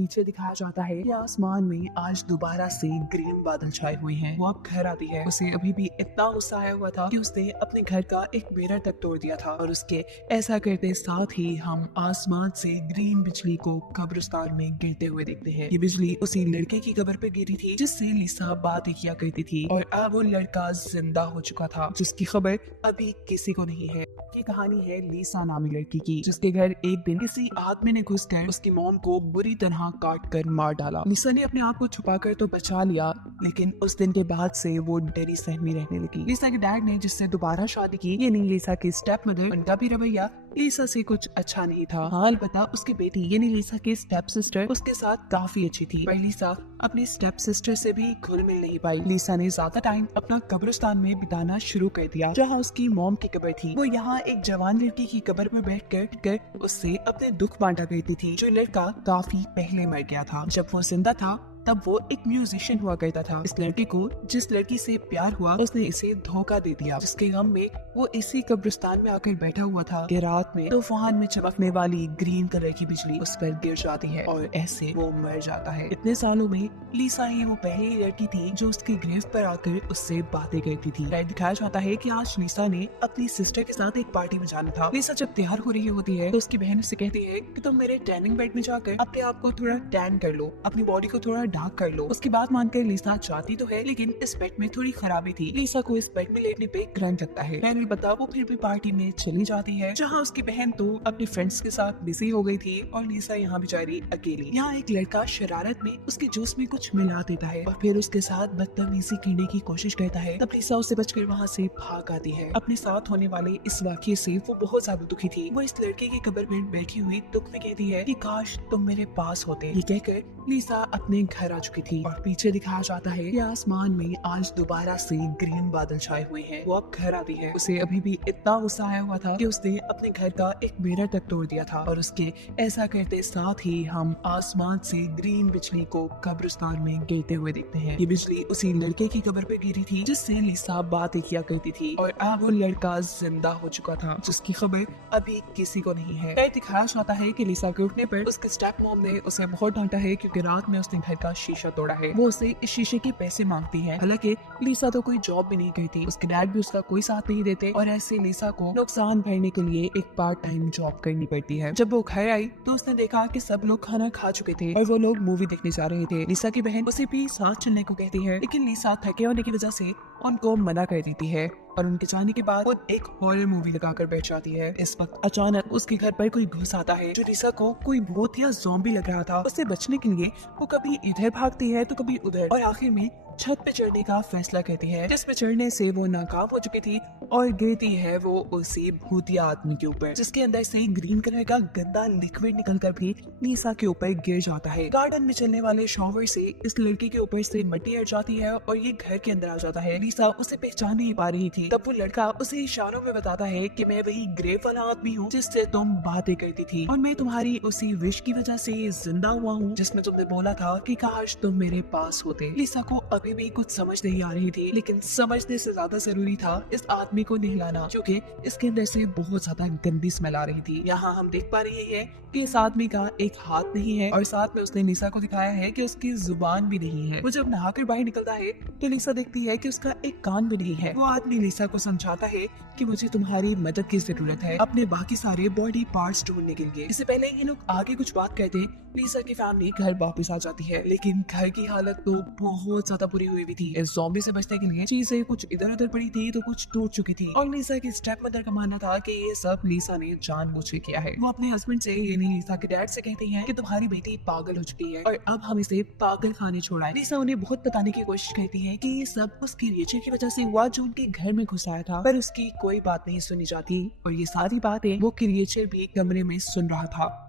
पीछे दिखाया जाता है कि आसमान में आज दोबारा से ग्रीन बादल छाए हुए हैं। वो अब घर आती है। उसे अभी भी इतना गुस्सा आया हुआ था कि उसने अपने घर का एक मिरर तक तोड़ दिया था और उसके ऐसा करते साथ ही हम आसमान से ग्रीन बिजली को कब्रिस्तान में गिरते हुए देखते हैं। ये बिजली उसी लड़के की कब्र पे गिरी थी जिससे लिसा बातें किया करती थी और अब वो लड़का जिंदा हो चुका था जिसकी खबर अभी किसी को नहीं है। ये कहानी है लिसा नामी लड़की की जिसके घर एक दिन किसी आदमी ने घुसकर उसकी मॉम को बुरी तरह काट कर मार डाला। लिसा ने अपने आप को छुपाकर तो बचा लिया, लेकिन उस दिन के बाद से वो डरी सहमी रहने लगी। लिसा के डैड ने जिससे दोबारा शादी की, ये नहीं लिसा की स्टेप मदर, उनका भी रवैया लिसा से कुछ अच्छा नहीं था। हाल बता उसकी बेटी यानी लिसा की स्टेप सिस्टर उसके साथ काफी अच्छी थी, पर लिसा अपनी स्टेप सिस्टर से भी घुल मिल नहीं पाई। लिसा ने ज्यादा टाइम अपना कब्रिस्तान में बिताना शुरू कर दिया जहाँ उसकी मॉम की कब्र थी। वो यहाँ एक जवान लड़की की कब्र में बैठकर उससे अपने दुख बांटा करती थी। जो लड़का काफी पहले मर गया था। जब वो जिंदा था तब वो एक म्यूजिशियन हुआ करता था। इस लड़के को जिस लड़की से प्यार हुआ उसने इसे धोखा दे दिया, जिसके गम में वो इसी कब्रिस्तान में आकर बैठा हुआ था कि रात में तूफान में चमकने वाली ग्रीन कलर की बिजली उस पर गिर जाती है और ऐसे वो मर जाता है। इतने सालों में लिसा ही वो पहली लड़की थी जो उसके ग्रेव पर आकर उससे बातें करती थी। दिखाया जाता है कि आज लिसा ने अपनी सिस्टर के साथ एक पार्टी में जाना था। लिसा जब तैयार हो रही होती है तो उसकी बहन उससे कहती है कि तुम मेरे टैनिंग बेड में जाकर अपने आप को थोड़ा टैन कर लो, अपनी बॉडी को थोड़ा डार्क कर लो। उसकी बात मानकर लिसा चाहती तो है, लेकिन इस बेड में थोड़ी खराबी थी। लिसा को इस बेड में लेटने पे क्रंच लगता है। मैंने बता वो फिर भी पार्टी में चली जाती है जहाँ उसकी बहन तो अपने फ्रेंड्स के साथ बिजी हो गई थी और लिसा यहाँ बेचारी अकेली। यहाँ एक लड़का शरारत में उसके जूस में कुछ मिला देता है और फिर उसके साथ बदतमीजी करने की कोशिश करता है। तब लिसा उसे बचकर वहाँ से भाग आती है। अपने साथ होने वाले इस वाकये से वो बहुत ज्यादा दुखी थी। वो इस लड़के की कब्र में बैठी हुई दुख में कहती है कि काश तुम मेरे पास होते। ये कहकर लिसा अपने घर आ चुकी थी और पीछे दिखाया जाता है कि आसमान में आज दोबारा से ग्रीन बादल छाए हुए हैं। वो अब घर आती है। उसे अभी भी इतना गुस्सा आया हुआ था कि उसने अपने घर का एक मिरर तक तोड़ दिया था और उसके ऐसा करते साथ ही हम आसमान से ग्रीन बिजली को कब्रिस्तान में गिरते हुए देखते हैं। ये बिजली उसी लड़के की कब्र पे गिरी थी जिससे लिसा बातें किया करती थी और अब वो लड़का जिंदा हो चुका था जिसकी खबर अभी किसी को नहीं है। दिखाया जाता है कि लिसा के उठने पर उसके स्टेप मॉम ने उसे बहुत डांटा है क्योंकि रात में उसने घर का शीशा तोड़ा है। वो उसे इस शीशे के पैसे मांगती है। हालांकि लिसा तो कोई जॉब भी नहीं करती, उसके डैड भी उसका कोई साथ नहीं देते और ऐसे लिसा को नुकसान भरने के लिए एक पार्ट टाइम जॉब करनी पड़ती है। जब वो घर आई तो उसने देखा कि सब लोग खाना खा चुके थे और वो लोग मूवी देखने जा रहे थे। लिसा की बहन उसे भी साथ चलने को कहती है, लेकिन लिसा थके होने की वजह से उनको मना कर देती है और उनके जाने के बाद वो एक हॉरर मूवी लगाकर बैठ जाती है। इस वक्त अचानक उसके घर पर कोई घुस आता है जो लिसा को कोई भूत या ज़ॉम्बी लग रहा था। उससे बचने के लिए वो कभी इधर भागती है तो कभी उधर और आखिर में छत पे चढ़ने का फैसला करती है, जिस पे चढ़ने से वो नाकाम हो चुकी थी और गिरती है वो उसी भूतिया आदमी के ऊपर जिसके अंदर से ग्रीन कलर का गंदा लिक्विड निकलकर भी लिसा के ऊपर गिर जाता है। गार्डन में चलने वाले शॉवर से इस लड़की के ऊपर से मिट्टी हट जाती है और ये घर के अंदर आ जाता है। लिसा उसे पहचान नहीं पा रही थी। तब वो लड़का उसे इशारों में बताता है कि मैं वही ग्रेव वाला आदमी हूँ जिससे तुम बातें करती थी और मैं तुम्हारी उसी विश की वजह से जिंदा हुआ हूँ जिसमें तुमने बोला था कि काश तुम मेरे पास होते। लिसा को अभी भी कुछ समझ नहीं आ रही थी, लेकिन समझने से ज्यादा जरूरी था इस आदमी को नहलाना क्योंकि इसके अंदर से बहुत ज्यादा गंदी स्मेल आ रही थी। यहाँ हम देख पा रहे हैं कि इस आदमी का एक हाथ नहीं है और साथ में उसने लिसा को दिखाया है कि उसकी जुबान भी नहीं है। वो जब नहाकर बाहर निकलता है तो लिसा देखती है कि उसका एक कान भी नहीं है। वो आदमी लिसा को समझाता है कि मुझे तुम्हारी मदद की जरूरत है अपने बाकी सारे बॉडी पार्ट्स ढूंढने के लिए। इससे पहले ये लोग आगे कुछ बात करते लिसा की फैमिली घर वापस आ जाती है, लेकिन घर की हालत तो बहुत ज्यादा बुरी हुई थी। इस ज़ॉम्बी से बचने के लिए चीजें कुछ इधर उधर पड़ी थी तो कुछ टूट चुकी थी और लिसा की स्टेप मदर का मानना था कि ये सब लिसा ने जानबूझ के किया है। वो अपने हस्बैंड से यानी लिसा के डैड से कहती है कि तुम्हारी बेटी पागल हो चुकी है और अब हम इसे पागल खाने छोड़ाएं। लिसा उन्हें बहुत बताने की कोशिश करती है कि ये सब उस क्रिएचर की वजह से हुआ जो उनके घर में घुस आया था, पर उसकी कोई बात नहीं सुनी जाती और ये सारी बातें वो क्रिएचर भी कमरे में सुन रहा था।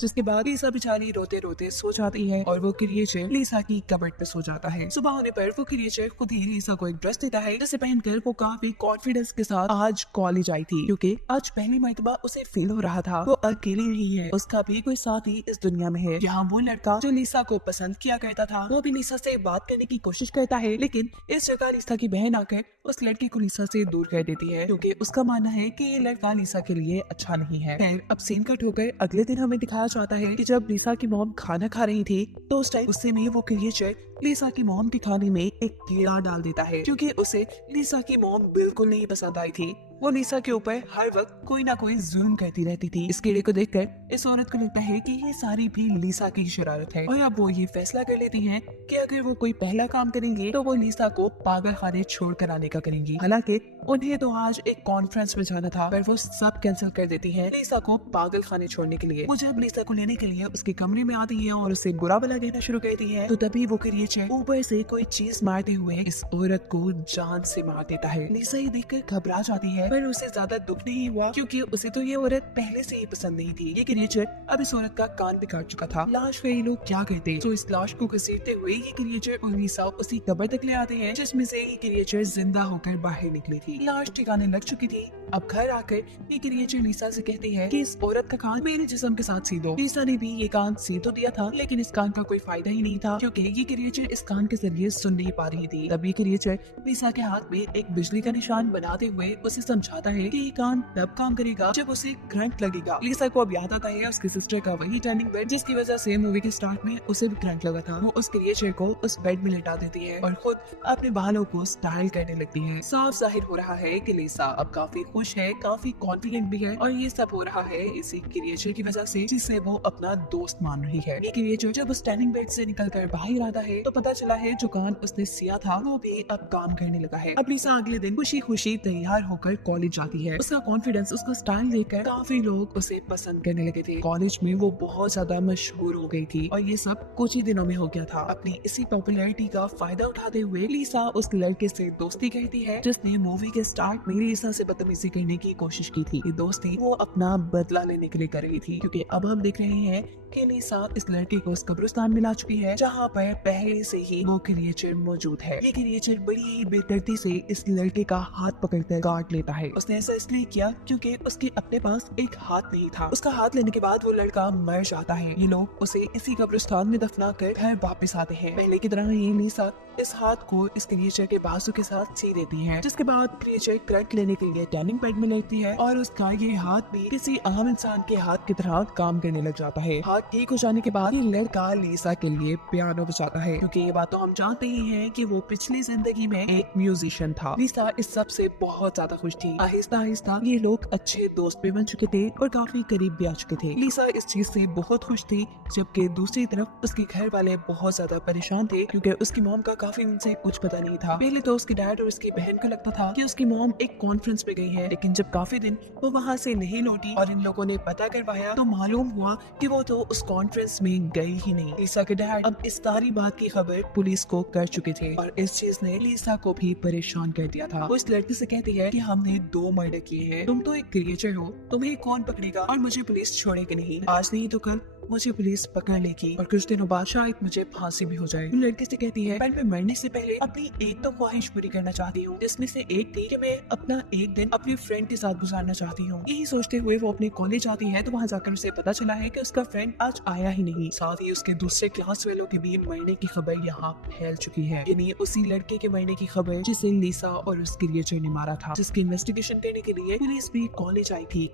जिसके बाद लिसा बेचारी रोते रोते सो जाती है और वो क्रिएचर लिसा की कबर्ड पे सो जाता है। सुबह होने पर वो क्रिएचर खुद ही लिसा को एक ड्रेस देता है जिसे पहनकर वो काफी कॉन्फिडेंस के साथ आज कॉलेज आई थी क्योंकि आज पहली मर्तबा उसे फील हो रहा था वो अकेली नहीं है, उसका भी कोई साथी इस दुनिया में है। यहाँ वो लड़का जो लिसा को पसंद किया करता था वो भी लिसा से बात करने की कोशिश करता है, लेकिन इस जगह लिसा की बहन आकर उस लड़के को लिसा से दूर कर देती है क्योंकि उसका मानना है कि ये लड़का लिसा के लिए अच्छा नहीं है। फिर अब सीन कट होकर अगले दिन हमें दिखाया बताना चाहता है कि जब लीसा की मॉम खाना खा रही थी तो उस टाइम गुस्से में वो क्रिएचर लीसा की मॉम के खाने में एक कीड़ा डाल देता है, क्योंकि उसे लीसा की मॉम बिल्कुल नहीं पसंद आई थी। वो लीसा के ऊपर हर वक्त कोई ना कोई जुल्म करती रहती थी। इस कीड़े को देखकर इस औरत को लगता है कि ये सारी भी लीसा की शरारत है, और अब वो ये फैसला कर लेती हैं कि अगर वो कोई पहला काम करेंगे तो वो लीसा को पागल खाने छोड़ कर आने का करेंगी। हालांकि उन्हें तो आज एक कॉन्फ्रेंस में जाना था, पर वो सब कैंसिल कर देती है लीसा को पागल खाने छोड़ने के लिए। वो जब लीसा को लेने के लिए उसके कमरे में आती है और उसे बुरा भला कहना शुरू करती है, तो तभी वो क्रिएचर ऊपर से कोई चीज मारते हुए इस औरत को जान से मार देता है। लीसा ये देखकर घबरा जाती है, पर उसे ज्यादा दुख नहीं हुआ, क्योंकि उसे तो ये औरत पहले से ही पसंद नहीं थी। ये क्रिएचर अब इस औरत का कान भी काट चुका था। लाश पे ये लोग क्या करते, तो इस लाश को घसीटते हुए ये क्रिएचर और लीसा उसी कब्र तक ले आते हैं जिसमें से ये क्रिएचर जिंदा होकर बाहर निकली थी। लाश ठिकाने लग चुकी थी। अब घर आकर ये क्रिएचर लीसा से कहती है कि इस औरत का कान मेरे जिस्म के साथ सी दो। लीसा ने भी ये कान सी तो दिया था, लेकिन इस कान का कोई फायदा ही नहीं था, क्योंकि ये क्रिएचर इस कान के जरिए सुन नहीं पा रही थी। तब ये क्रिएचर लीसा के हाथ में एक बिजली का निशान बनाते हुए उसे समझाता है कि ये कान तब काम करेगा जब उसे करंट लगेगा। लीसा को अब याद आता है उसकी सिस्टर का वही टर्निंग बेड जिसकी वजह से मूवी के स्टार्ट में उसे भी करंट लगा था। वो उस क्रिएचर को उस बेड में लेटा देती है और खुद अपने बालों को स्टाइल करने लगती है। साफ जाहिर हो रहा है कि लीसा अब काफी खुश है, काफी कॉन्फिडेंट भी है, और ये सब हो रहा है इसी क्रिएचर की वजह से जिसे वो अपना दोस्त मान रही है। ये क्रिएचर जब उस टर्निंग बेड से निकलकर बाहर आता है तो पता चला है जो कान उसने सिया था वो भी अब काम करने लगा है। अब लीसा अगले दिन खुशी खुशी तैयार होकर कॉलेज जाती है। उसका कॉन्फिडेंस, उसका स्टाइल देखकर काफी लोग उसे पसंद करने लगे थे। कॉलेज में वो बहुत ज्यादा मशहूर हो गई थी, और ये सब कुछ ही दिनों में हो गया था। अपनी इसी पॉपुलैरिटी का फायदा उठाते हुए लीसा उस लड़के से दोस्ती करती है जिसने मूवी के स्टार्ट में लीसा से बदतमीजी करने की कोशिश की थी। ये दोस्ती वो अपना बदला लेने के लिए कर रही थी, क्योंकि अब हम देख रहे हैं कि लीसा इस लड़के को उस कब्रिस्तान में ला चुकी है जहाँ पर पहले से ही वो क्रिएचर मौजूद है। ये क्रिएचर बड़ी ही बेदर्दी से इस लड़के का हाथ पकड़कर काट लेता है। उसने ऐसा इसलिए किया क्योंकि उसके अपने पास एक हाथ नहीं था। उसका हाथ लेने के बाद वो लड़का मर जाता है। ये लोग उसे इसी कब्रिस्तान में दफना कर घर वापस आते हैं। पहले की तरह ये लीसा इस हाथ को इस क्रिएचर के बाजू के साथ सी देती है, जिसके बाद क्रिएचर करंट लेने के लिए टर्निंग बेड में लेती है और उसका ये हाथ भी किसी आम इंसान के हाथ की तरह काम करने लग जाता है। हाथ ठीक हो जाने के बाद ये लड़का लीसा के लिए पियानो बजाता है, क्योंकि ये बात तो हम जानते ही हैं कि वो पिछली जिंदगी में एक म्यूजिशियन था। लीसा इस सब से बहुत ज्यादा खुश थी। आहिस्ता आहिस्ता ये लोग अच्छे दोस्त भी बन चुके थे और काफी करीब भी आ चुके थे। लीसा इस चीज से बहुत खुश थी, जबकि दूसरी तरफ उसके घर वाले बहुत ज्यादा परेशान थे, क्योंकि उसकी मॉम का काफी उनसे कुछ पता नहीं था। पहले तो उसके डैड और उसकी बहन को लगता था कि उसकी मॉम एक कॉन्फ्रेंस में गई है, लेकिन जब काफी दिन वो वहाँ से नहीं लौटी और इन लोगों ने पता करवाया तो मालूम हुआ कि वो तो उस कॉन्फ्रेंस में गई ही नहीं। लीसा के डैड अब इस सारी बात की खबर पुलिस को कर चुके थे, और इस चीज ने लीसा को भी परेशान कर दिया था। वो इस लड़की से कहती है कि हमने 2 मर्डर किए हैं, तुम तो एक क्रिएचर हो, तुम्हें कौन पकड़ेगा, और मुझे पुलिस छोड़ेगी नहीं। आज नहीं तो कल मुझे पुलिस पकड़ लेगी और कुछ दिनों बाद शायद मुझे फांसी भी हो जाए। लड़की से कहती है पर मैं मरने से पहले अपनी एक तो ख्वाहिश पूरी करना चाहती हूँ, जिसमें से एक थी कि मैं अपना एक दिन अपने फ्रेंड के साथ गुजारना चाहती हूँ। यही सोचते हुए वो अपने कॉलेज आती है तो वहाँ जाकर उसे पता चला है कि उसका फ्रेंड आज आया ही नहीं। साथ ही उसके दूसरे क्लास वालों के भी मरने की खबर यहाँ फैल चुकी है, यानी उसी लड़के के मरने की खबर जिसे लीसा और उसके क्रिएचर ने मारा था, जिसकी इन्वेस्टिगेशन करने के लिए पुलिस भी कॉलेज आई थी।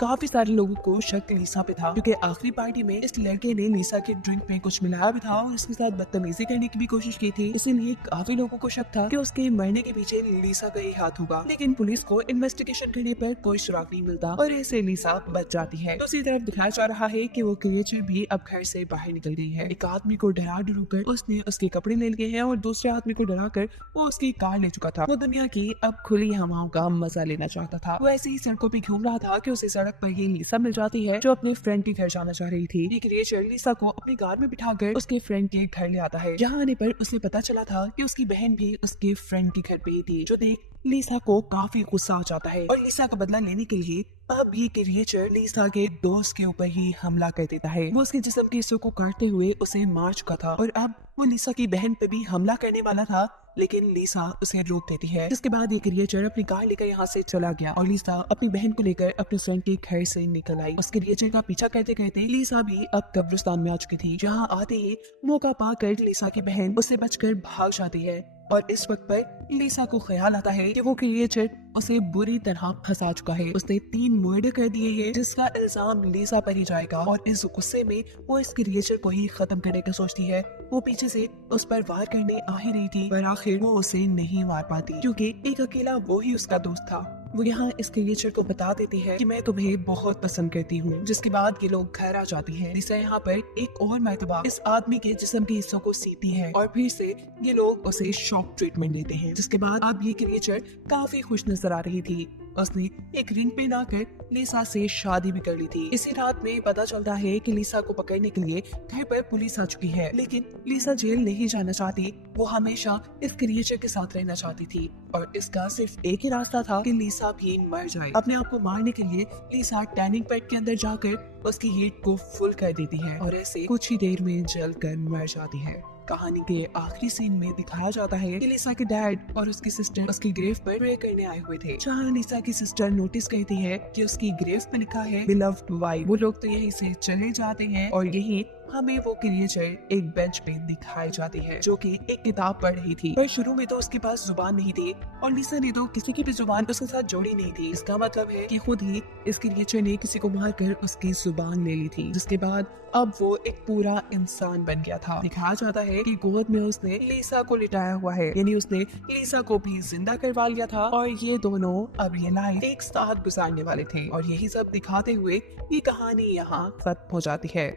काफी सारे लोगों को शक लीसा पे था, क्योंकि आखिरी पार्टी में इस लड़के ने लीसा के ड्रिंक में कुछ मिलाया भी था और उसके साथ बदतमीजी करने की भी कोशिश की थी। इसीलिए काफी लोगों को शक था कि उसके मरने के पीछे लीसा का ही हाथ होगा, लेकिन पुलिस को इन्वेस्टिगेशन करने पर कोई सुराग नहीं मिलता और ऐसे लीसा बच जाती है। दूसरी तरफ दिखाया जा रहा है कि वो क्रिएचर भी अब घर से बाहर निकल गई है। एक आदमी को डरा डरू कर उसने उसके कपड़े ले लिए हैं और दूसरे आदमी को डरा कर वो उसकी कार ले चुका था। वो दुनिया की अब खुली हवाओं का मजा लेना चाहता था। वो ऐसे ही सड़कों पे घूम रहा था कि उसे सड़क पर ही लीसा मिल जाती है, जो अपने फ्रेंड के घर जाना चाह रही थी। ये क्रिएचर लीसा को अपनी कार में बिठाकर उसके फ्रेंड के घर ले आता है। यहाँ आने पर उसे पता चला था कि उसकी बहन भी उसके फ्रेंड के घर पे ही थी, जो देख लीसा को काफी गुस्सा आ जाता है और लीसा का बदला लेने के लिए अब ये क्रिएचर लीसा के दोस्त के ऊपर ही हमला कर देता है। वो उसके जिस्म के हिस्सों को काटते हुए उसे मार चुका था और अब वो लीसा की बहन पे भी हमला करने वाला था, लेकिन लीसा उसे रोक देती है। जिसके बाद ये क्रिएचर अपनी कार लेकर यहाँ से चला गया और लीसा अपनी बहन को लेकर अपने फ्रेंड के घर से निकल आई। उस क्रिएचर का पीछा करते करते लीसा भी अब कब्रिस्तान में आ चुकी थी। जहाँ आते ही मौका पाकर लीसा की बहन उससे बचकर भाग जाती है और इस वक्त पर लिसा को ख्याल आता है कि वो क्रिएचर उसे बुरी तरह फंसा चुका है। उसने 3 मर्डर कर दिए हैं जिसका इल्जाम लिसा पर ही जाएगा और इस गुस्से में वो इस क्रिएचर को ही खत्म करने का सोचती है। वो पीछे से उस पर वार करने आ ही रही थी पर आखिर वो उसे नहीं मार पाती क्योंकि एक अकेला वो ही उसका दोस्त था। वो यहाँ इस क्रिएचर को बता देती है कि मैं तुम्हें बहुत पसंद करती हूँ, जिसके बाद ये लोग घर आ जाती हैं। लिसा यहाँ पर एक और मर्तबा इस आदमी के जिस्म के हिस्सों को सीती है और फिर से ये लोग उसे शॉक ट्रीटमेंट देते हैं, जिसके बाद अब ये क्रिएचर काफी खुश नजर आ रही थी। उसने एक रिंग पे लाकर लिसा से शादी भी कर ली थी। इसी रात में पता चलता है कि लिसा को पकड़ने के लिए घर पर पुलिस आ चुकी है, लेकिन लिसा जेल नहीं जाना चाहती। वो हमेशा इस क्रिएचर के साथ रहना चाहती थी और इसका सिर्फ एक ही रास्ता था कि लिसा भी मर जाए। अपने आप को मारने के लिए लिसा टैनिंग बेड के अंदर जाकर उसकी हीट को फुल कर देती है और ऐसे कुछ ही देर में जलकर मर जाती है। कहानी के आखिरी सीन में दिखाया जाता है कि लिसा के डैड और उसकी सिस्टर उसकी ग्रेव पर प्रे करने आए हुए थे, जहाँ लिसा की सिस्टर नोटिस करती है कि उसकी ग्रेव पे लिखा है बिलव्ड वाइफ। वो लोग तो यहीं से चले जाते हैं और यही हमें वो क्रिएचर एक बेंच पे दिखाई जाती है जो कि एक किताब पढ़ रही थी, पर शुरू में तो उसके पास जुबान नहीं थी और लिसा ने तो किसी की भी जुबान उसके साथ जोड़ी नहीं थी। इसका मतलब है कि खुद ही इस क्रिएचर ने किसी को मारकर उसकी जुबान ले ली थी, जिसके बाद अब वो एक पूरा इंसान बन गया था। दिखाया जाता है कि गोद में उसने लिसा को लिटाया हुआ है, यानी उसने लिसा को भी जिंदा करवा लिया था और ये दोनों अब ये लाइफ एक साथ गुजारने वाले थे। और यही सब दिखाते हुए ये कहानी यहाँ खत्म हो जाती है।